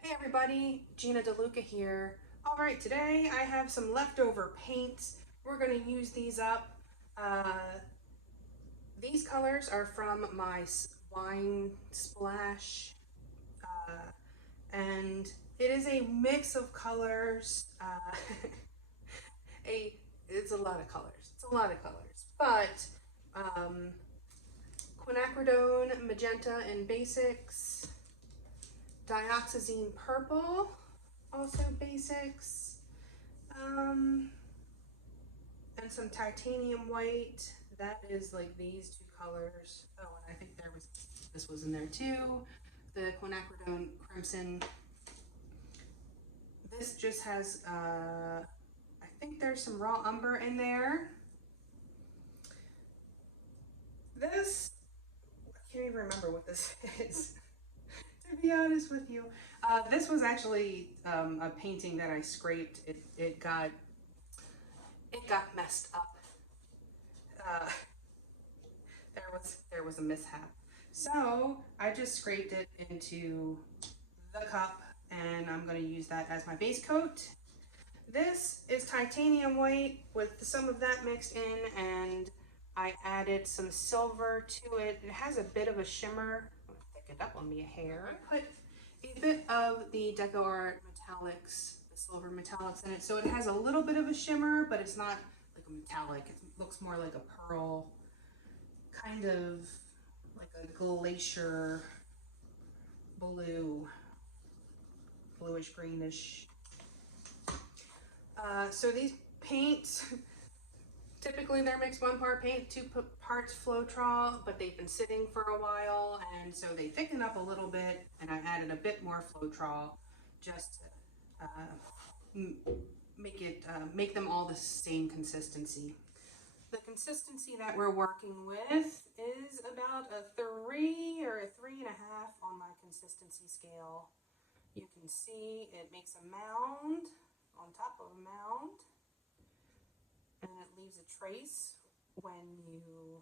Hey everybody, Gina DeLuca here. Alright, today I have some leftover paints. We're going to use these up. These colors are from my wine splash, and it is a mix of colors. It's a lot of colors. It's a lot of colors. But um, quinacridone, magenta, and basics. Dioxazine purple, also basics, and some titanium white. That is like these two colors. Oh, and I think this was in there too. The quinacridone crimson. This just has, I think there's some raw umber in there. This, I can't even remember what this is. To be honest with you, this was actually a painting that I scraped. It got messed up. Uh, there was a mishap. So I just scraped it into the cup, and I'm going to use that as my base coat. This is titanium white with some of that mixed in, and I added some silver to it. It has a bit of a shimmer. I'm going to thicken it up on me a hair. I put a bit of the Deco Art metallics, the silver metallics in it, so it has a little bit of a shimmer, but it's not like a metallic. It looks more like a pearl, kind of like a glacier blue, bluish greenish. So these paints, typically they're mixed 1 part paint, 2 parts Floetrol, but they've been sitting for a while, and so they thicken up a little bit, and I added a bit more Floetrol just to make them all the same consistency. The consistency that we're working with is about a 3 or a 3.5 on my consistency scale. You can see it makes a mound on top of a mound, and it leaves a trace when you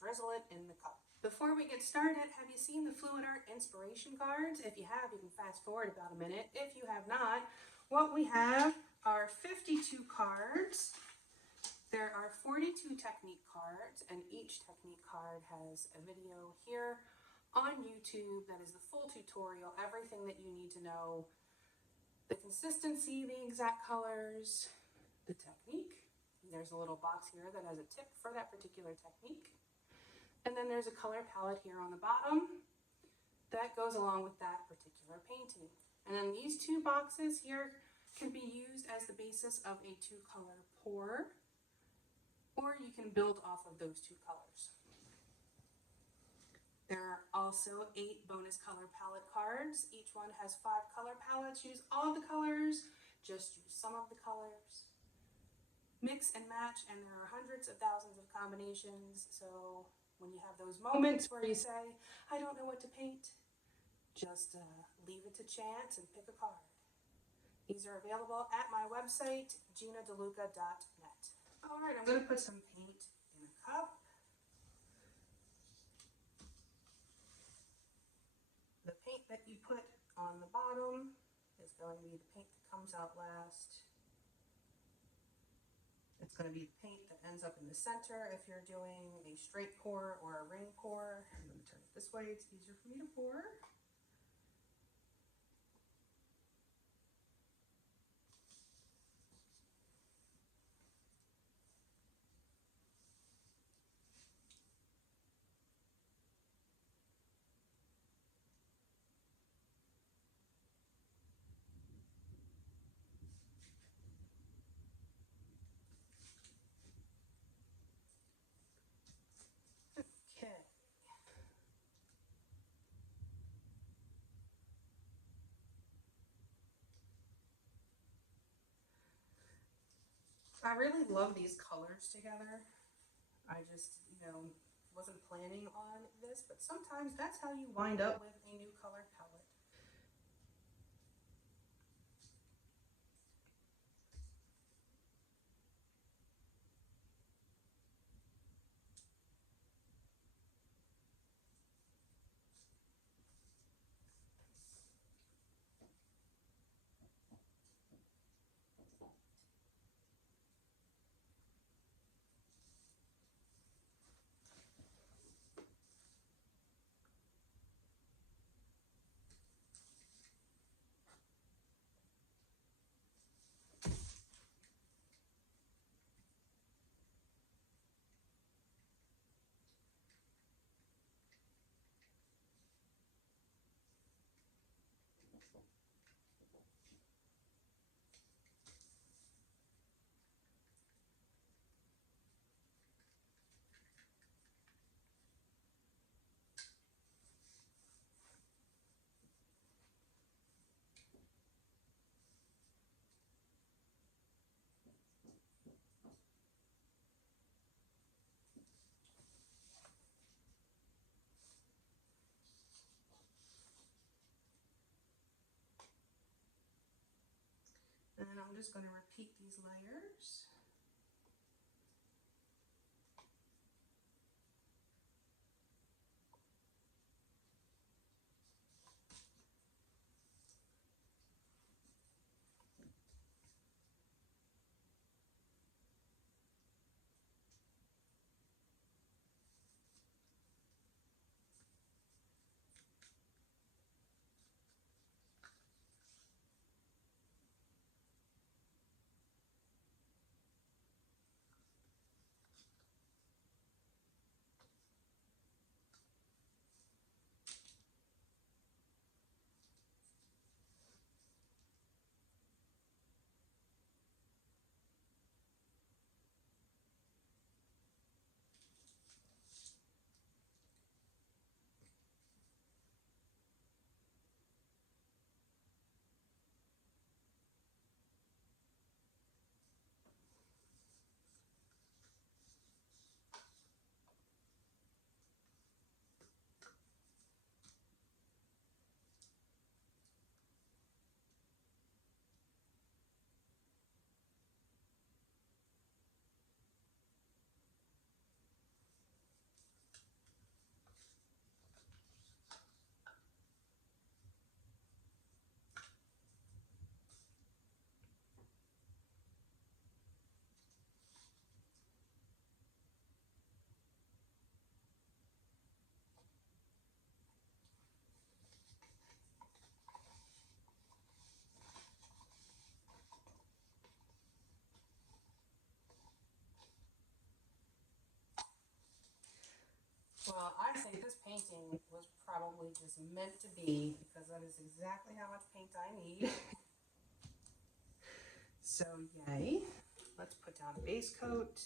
drizzle it in the cup. Before we get started, have you seen the Fluid Art inspiration cards? If you have, you can fast forward about a minute. If you have not, what we have are 52 cards. There are 42 technique cards, and each technique card has a video here on YouTube that is the full tutorial, everything that you need to know. The consistency, the exact colors, the technique. There's a little box here that has a tip for that particular technique. And then there's a color palette here on the bottom that goes along with that particular painting. And then these 2 boxes here can be used as the basis of a 2-color pour, or you can build off of those 2 colors. There are also 8 bonus color palette cards. Each one has 5 color palettes. Use all of the colors, just use some of the colors. Mix and match, and there are hundreds of thousands of combinations, so when you have those moments where you say, I don't know what to paint, just leave it to chance and pick a card. These are available at my website, ginadeluca.net. Alright, I'm going to put some paint in a cup. The paint that you put on the bottom is going to be the paint that comes out last. It's going to be the paint that ends up in the center if you're doing a straight pour or a ring pour. I'm going to turn it this way, it's easier for me to pour. Okay. I really love these colors together. I just, wasn't planning on this, but sometimes that's how you wind up with a new color palette. just going to repeat these layers. Well, I think this painting was probably just meant to be, because that is exactly how much paint I need. So yay. Let's put down a base coat.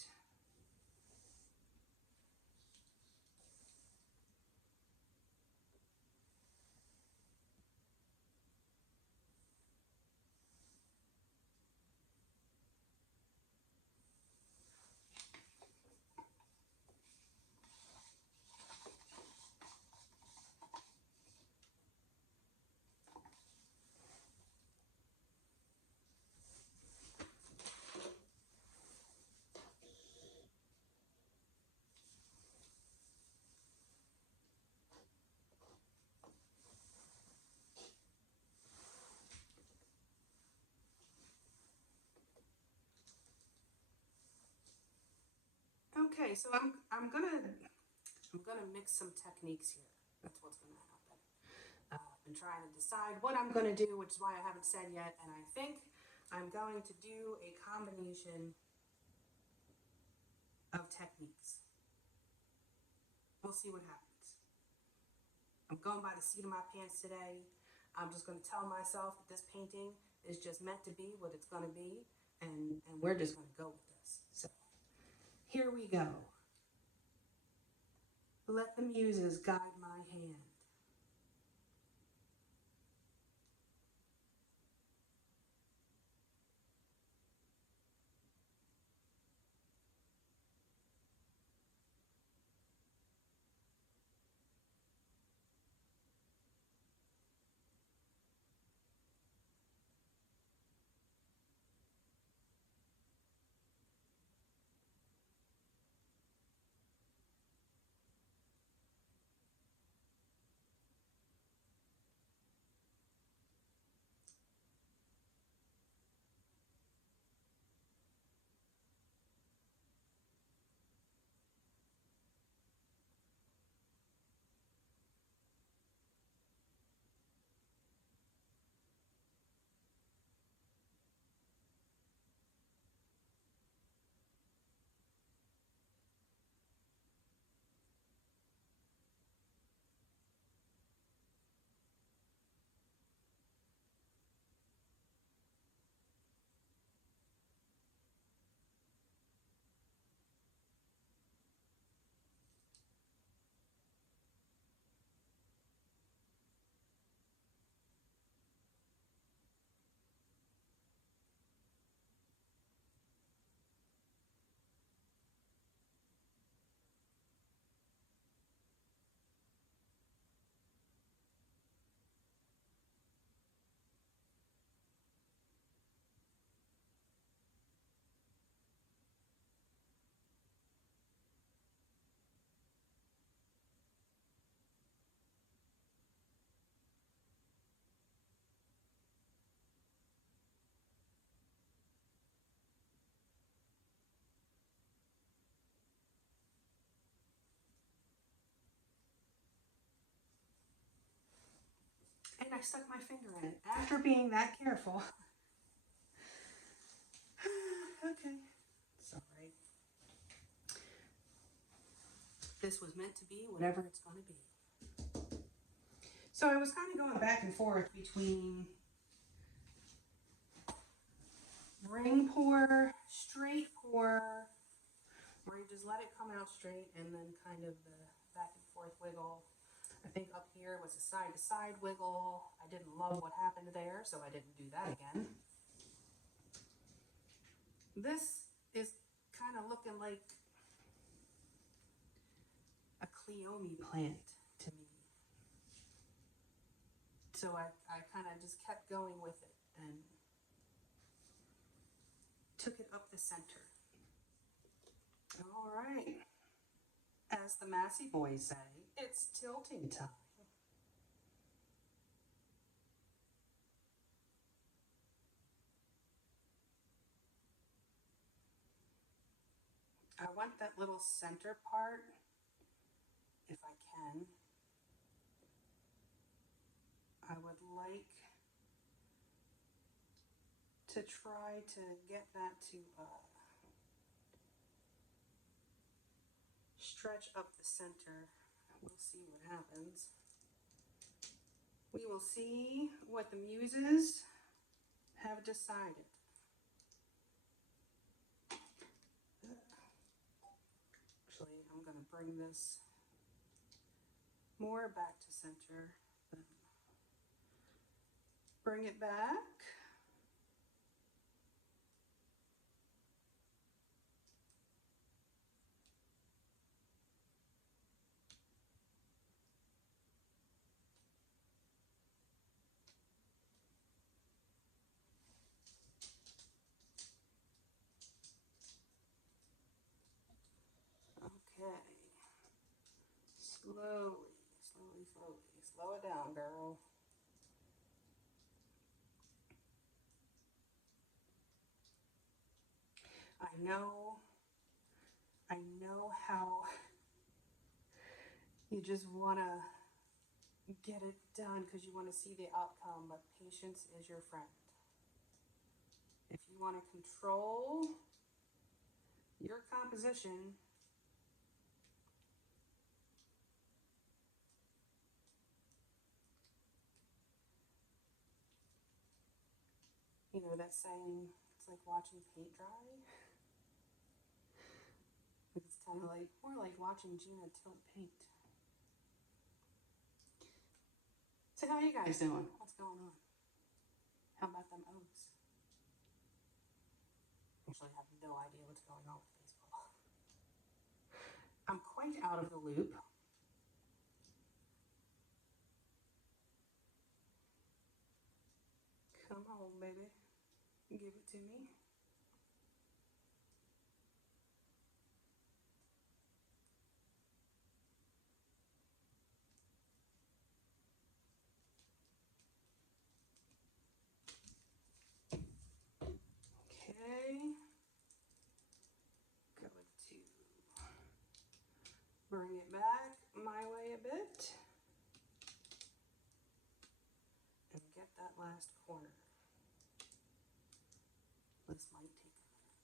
Okay, so I'm gonna mix some techniques here. That's what's gonna happen. I've been trying to decide what I'm gonna do, which is why I haven't said yet, and I think I'm going to do a combination of techniques. We'll see what happens. I'm going by the seat of my pants today. I'm just gonna tell myself that this painting is just meant to be what it's gonna be, and we're just gonna go with this. So here we go. Let the muses guide my hand. And I stuck my finger in it after being that careful. Okay, sorry. This was meant to be whatever it's going to be. So I was kind of going back and forth between ring pour, straight pour, where you just let it come out straight, and then kind of the back and forth wiggle. I think up here was a side to side wiggle. I didn't love what happened there, so I didn't do that again. This is kind of looking like a cleome plant to me. So I kind of just kept going with it and took it up the center. All right. As the Massey boys say, it's tilting time. I want that little center part, if I can. I would like to try to get that to stretch up the center. We'll see what happens. We will see what the muses have decided. Actually, I'm going to bring this more back to center. Bring it back. Okay. Slowly, slowly, slowly. Slow it down, girl. I know how you just want to get it done because you want to see the outcome, but patience is your friend. If you want to control your composition, you know that saying, it's like watching paint dry. It's kind of like, more like watching Gina tilt paint. So how you guys doing? What's going on? How about them O's? Actually, I have no idea what's going on with baseball. I'm quite out of the loop. Come on, baby. Give it to me. Okay. Going to bring it back my way a bit. And get that last corner. This might take a minute.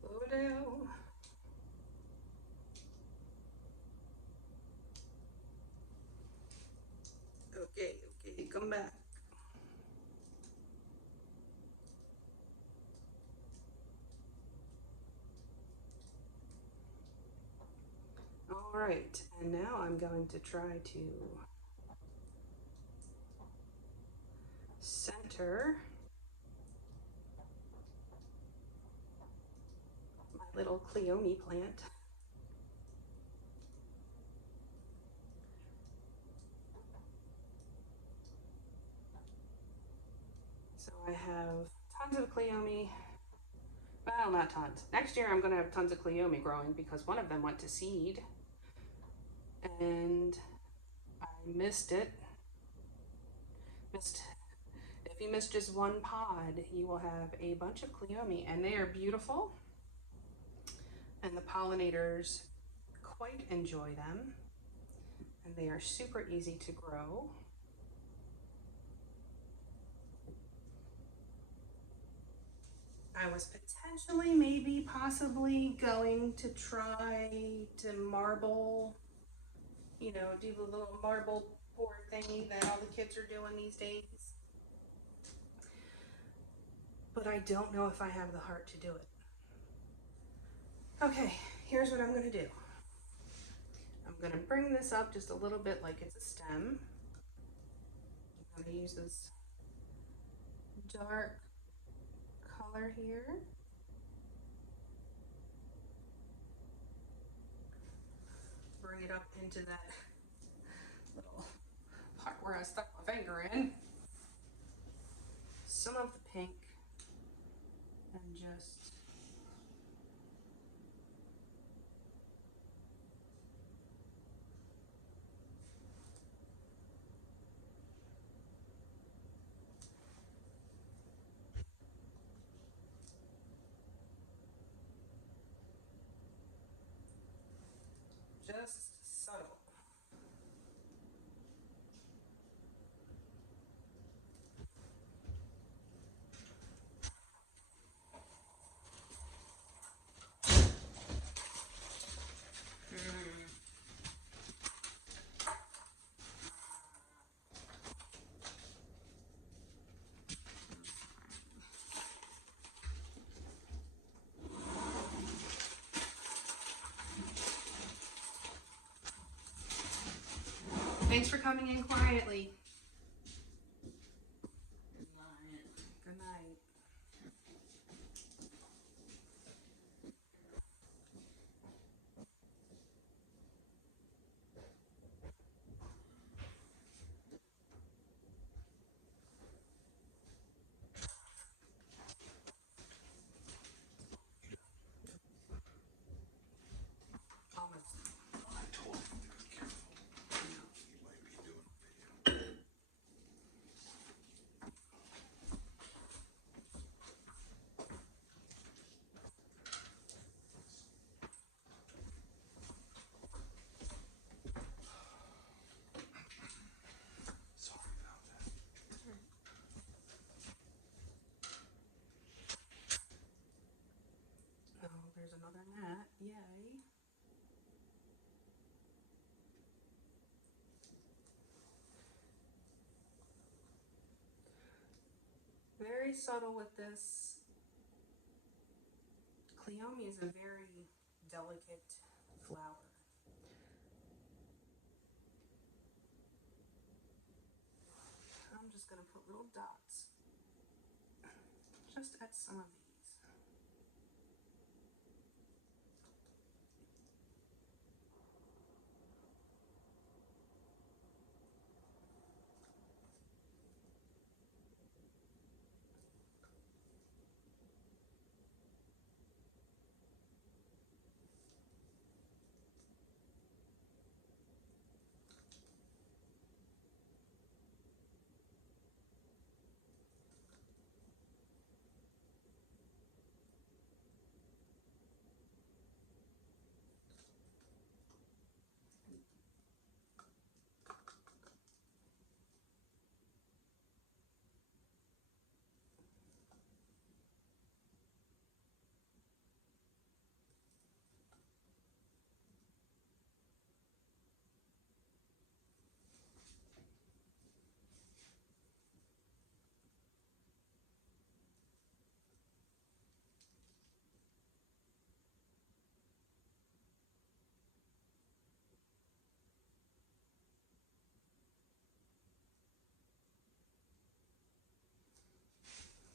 Slow down. Okay, come back. All right, and now I'm going to try to center my little cleome plant. I have tons of Cleome. Well, not tons. Next year I'm going to have tons of Cleome growing because one of them went to seed and I missed it. If you miss just one pod, you will have a bunch of Cleome, and they are beautiful, and the pollinators quite enjoy them, and they are super easy to grow. I was potentially, maybe, possibly going to try to marble, you know, do the little marble pour thingy that all the kids are doing these days. But I don't know if I have the heart to do it. Okay, here's what I'm gonna do. I'm gonna bring this up just a little bit like it's a stem. I'm gonna use this dark color here. Bring it up into that little part where I stuck my finger in. Some of the pink, and just subtle. Thanks for coming in quietly. Good night. Good night. Almost. I told him to be careful. He might be doing a video. Sorry about that. Oh, there's another gnat. Yay. Very subtle with this. Cleome is a very delicate flower. I'm just going to put little dots just at some of these.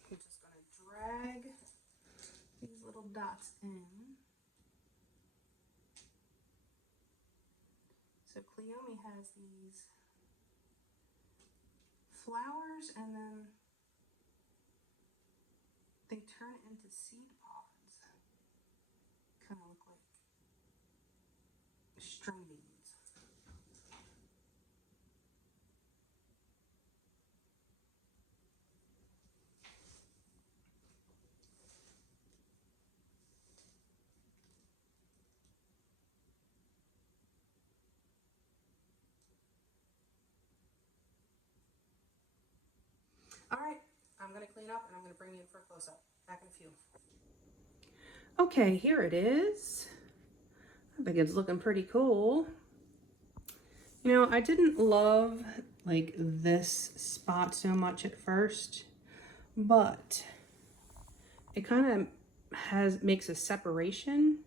I'm just going to drag these little dots in. So Cleome has these flowers and then they turn into seed pods. Kind of look like string beans. All right, I'm gonna clean up and I'm gonna bring you in for a close-up. Back in a few. Okay, here it is. I think it's looking pretty cool. You know, I didn't love like this spot so much at first, but it kind of makes a separation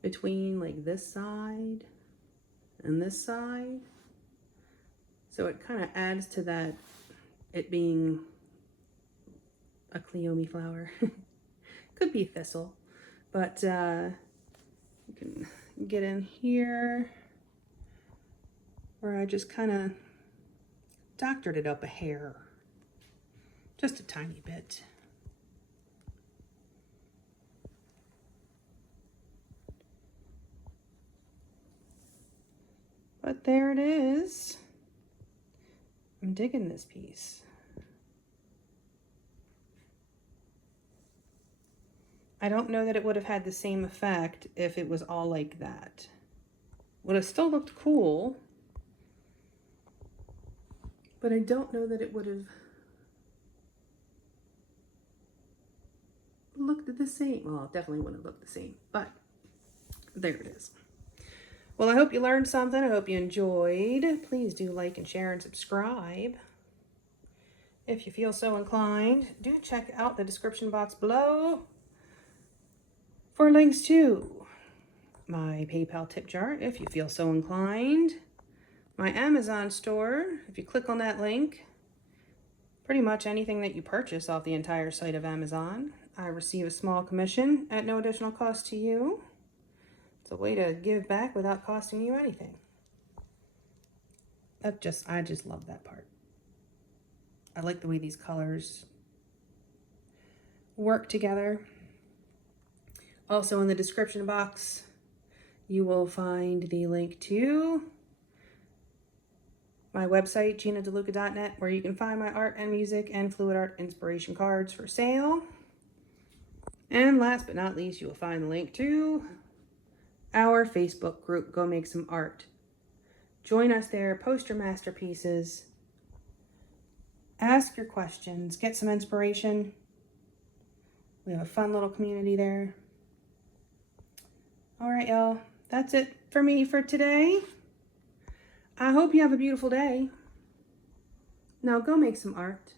between like this side and this side. So it kind of adds to that, it being a cleome flower. Could be thistle, but you can get in here where I just kind of doctored it up a hair, just a tiny bit. But there it is. I'm digging this piece. I don't know that it would have had the same effect if it was all like that. Would have still looked cool, but I don't know that it would have looked the same. Well, it definitely wouldn't have looked the same, but there it is. Well, I hope you learned something. I hope you enjoyed. Please do like and share and subscribe. If you feel so inclined, do check out the description box below for links to my PayPal tip jar, if you feel so inclined. My Amazon store, if you click on that link, pretty much anything that you purchase off the entire site of Amazon, I receive a small commission at no additional cost to you. It's a way to give back without costing you anything. I just love that part. I like the way these colors work together. Also in the description box, you will find the link to my website, GinaDeLuca.net, where you can find my art and music and fluid art inspiration cards for sale. And last but not least, you will find the link to our Facebook group, Go Make Some Art. Join us there, post your masterpieces, ask your questions, get some inspiration. We have a fun little community there. All right, y'all, that's it for me for today. I hope you have a beautiful day. Now go make some art.